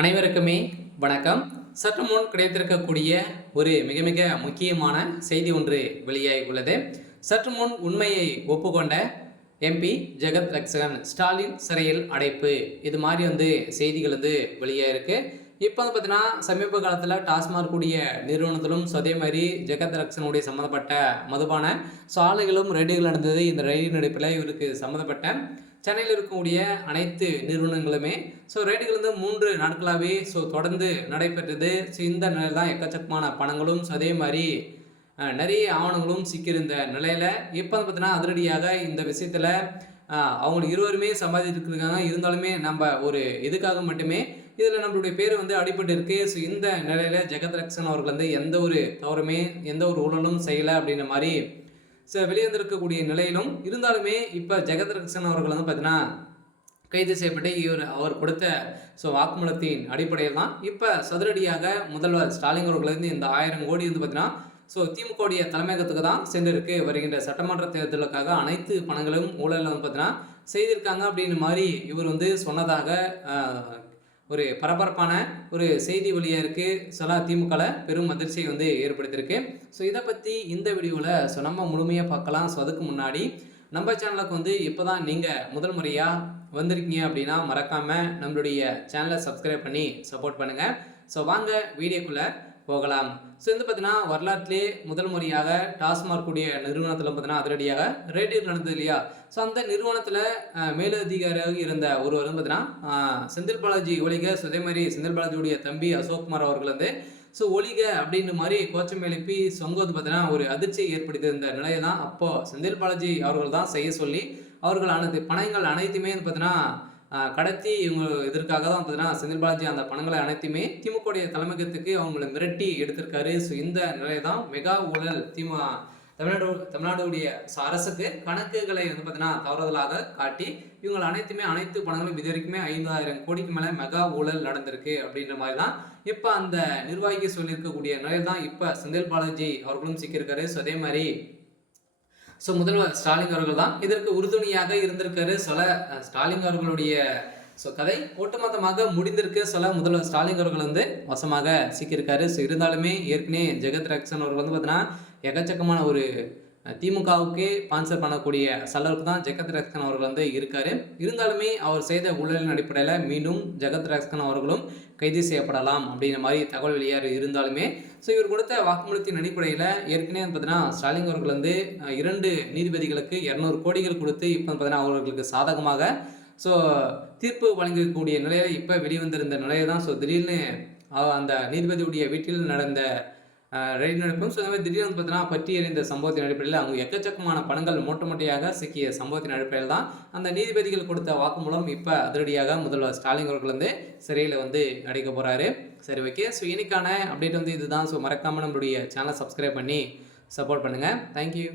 அனைவருக்குமே வணக்கம். சற்று முன் கிடைத்திருக்கக்கூடிய ஒரு மிக மிக முக்கியமான செய்தி ஒன்று வெளியாகி உள்ளது. சற்று முன் உண்மையை ஒப்புக்கொண்ட எம்பி ஜெகத் ரட்சகன் ஸ்டாலின் சிறையில் அடைப்பு, இது மாதிரி செய்திகள் வெளியாயிருக்கு. இப்போ பார்த்தீங்கன்னா சமீப காலத்தில் டாஸ்மாக் கூடிய நிறுவனத்திலும் அதே மாதிரி ஜெகத் ரட்சகனுடைய சம்மந்தப்பட்ட மதுபான சாலைகளும் ரெய்டுகள் நடந்தது. இந்த ரெய்டு நடிப்பில் இவருக்கு சம்மந்தப்பட்ட சென்னையில் இருக்கக்கூடிய அனைத்து நிறுவனங்களுமே ரெய்டுகள் 3 நாட்களாகவே தொடர்ந்து நடைபெற்றது. இந்த நிலையில் தான் எக்கச்சக்கமான பணங்களும் அதே மாதிரி நிறைய ஆவணங்களும் சிக்கியிருந்த நிலையில் இப்போ பார்த்தீங்கன்னா அதிரடியாக இந்த விஷயத்தில் அவங்க இருவருமே சம்பாதிச்சிருக்காங்க. இருந்தாலுமே நம்ம ஒரு இதுக்காக மட்டுமே இதில் நம்மளுடைய பேர் அடிபட்டு இருக்கு. இந்த நிலையில் ஜெகத் ரட்சகன் அவர்கள் எந்த ஒரு தவறுமே எந்த ஒரு ஊழலும் செய்யலை அப்படின்ற மாதிரி வெளிவந்திருக்கக்கூடிய நிலையிலும் இருந்தாலுமே இப்போ ஜெகத் ரட்சகன் அவர்கள் பார்த்தீங்கன்னா கைது செய்யப்பட்டு அவர் கொடுத்த வாக்குமூலத்தின் அடிப்படையில் தான் இப்போ சதுரடியாக முதல்வர் ஸ்டாலின் அவர்கள் இந்த 1000 கோடி பார்த்தீங்கன்னா திமுகவுடைய தலைமையகத்துக்கு தான் சென்றிருக்கு. வருகின்ற சட்டமன்ற தேர்தலுக்காக அனைத்து பணங்களும் ஊழல் பார்த்தீங்கன்னா செய்திருக்காங்க அப்படின்னு மாதிரி இவர் சொன்னதாக ஒரு பரபரப்பான ஒரு செய்தி வழியாக இருக்குது. திமுகவில் பெரும் அதிர்ச்சியை ஏற்படுத்தியிருக்கு. இதை பற்றி இந்த வீடியோவில் நம்ம முழுமையாக பார்க்கலாம். அதுக்கு முன்னாடி நம்ம சேனலுக்கு இப்போ தான் நீங்கள் முதல் முறையாக வந்திருக்கீங்க அப்படின்னா மறக்காமல் நம்மளுடைய சேனலை சப்ஸ்கிரைப் பண்ணி சப்போர்ட் பண்ணுங்கள். வாங்க வீடியோக்குள்ளே போகலாம். பார்த்தீங்கன்னா வரலாற்றிலே முதல் முறையாக டாஸ்மாக் கூடிய நிறுவனத்தில் பார்த்தீங்கன்னா அதிரடியாக ரெய்டு நடந்தது இல்லையா. அந்த நிறுவனத்தில் மேலதிகாரியாக இருந்த ஒருவர் பார்த்தீங்கன்னா செந்தில் பாலாஜி ஒழிக, அதே மாதிரி செந்தில் பாலாஜியுடைய தம்பி அசோக்குமார் அவர்கள் ஒழிக அப்படின்ற மாதிரி கோச்சம் எழுப்பி பார்த்தீங்கன்னா ஒரு அதிர்ச்சியை ஏற்படுத்திய இந்த நிலையை தான் அப்போது செந்தில் பாலாஜி அவர்கள் தான் செய்ய சொல்லி அவர்கள் பணங்கள் அனைத்துமே பார்த்தீங்கன்னா கடத்தி இவங்க இதற்காக தான் பார்த்தீங்கன்னா செந்தில் பாலாஜி அந்த பணங்களை அனைத்துமே திமுகவுடைய தலைமையகத்துக்கு அவங்களை மிரட்டி எடுத்திருக்காரு. இந்த நிலை தான் மெகா ஊழல் தமிழ்நாடுடைய அரசுக்கு கணக்குகளை பார்த்தீங்கன்னா தவறுதலாக காட்டி இவங்க அனைத்துமே அனைத்து பணங்களும் இது வரைக்குமே 5000 கோடிக்கு மேலே மெகா ஊழல் நடந்திருக்கு அப்படின்ற மாதிரி தான் இப்போ அந்த நிர்வாகி சொல்லியிருக்கக்கூடிய நிலையில் தான் இப்போ செந்தில் பாலாஜி அவர்களும் சிக்கியிருக்காரு. அதே மாதிரி முதல்வர் ஸ்டாலின் அவர்கள் தான் இதற்கு உறுதுணையாக இருந்திருக்காரு. ஸ்டாலின் அவர்களுடைய கதை ஒட்டுமொத்தமாக முடிந்திருக்கு. முதல்வர் ஸ்டாலின் அவர்கள் வசமாக சிக்கியிருக்காரு. இருந்தாலுமே ஏற்கனவே ஜெகத் ரட்சகன் அவர்கள் பார்த்தீங்கன்னா எக்கச்சக்கமான ஒரு திமுகவுக்கே ஸ்பான்சர் பண்ணக்கூடிய சலருக்கு தான் ஜெகத் ரட்சகன் அவர்கள் இருக்காரு. இருந்தாலுமே அவர் செய்த ஊழலின் அடிப்படையில் மீண்டும் ஜெகத் ரட்சகன் அவர்களும் கைது செய்யப்படலாம் அப்படிங்கிற மாதிரி தகவல் வெளியாக இருந்தாலுமே இவர் கொடுத்த வாக்குமூலத்தின் அடிப்படையில் ஏற்கனவே பார்த்தீங்கன்னா ஸ்டாலின் அவர்கள் 2 நீதிபதிகளுக்கு 200 கோடிகள் கொடுத்து இப்போ பார்த்தீங்கன்னா அவர்களுக்கு சாதகமாக தீர்ப்பு வழங்கக்கூடிய நிலையில் இப்போ வெளிவந்திருந்த நிலையை தான் திடீர்னு அந்த நீதிபதியுடைய வீட்டில் நடந்த ரெய்டு நடப்பும் திடீர்னு பார்த்தீங்கன்னா பற்றி எறிந்த சம்பவத்தின் அடிப்படையில் அவங்க எக்கச்சக்கமான பணங்கள் மூட்டையாக சிக்கிய சம்பவத்தின் அடிப்படையில் தான் அந்த நீதிபதிகள் கொடுத்த வாக்குமூலம் இப்போ அதிரடியாக முதல்வர் ஸ்டாலின் அவர்கள் சிறையில் அடைக்க போகிறாரு. சரி, ஓகே. இன்னைக்கான அப்டேட் இதுதான். மறக்காமல் நம்மளுடைய சேனலை சப்ஸ்கிரைப் பண்ணி சப்போர்ட் பண்ணுங்கள். தேங்க்யூ.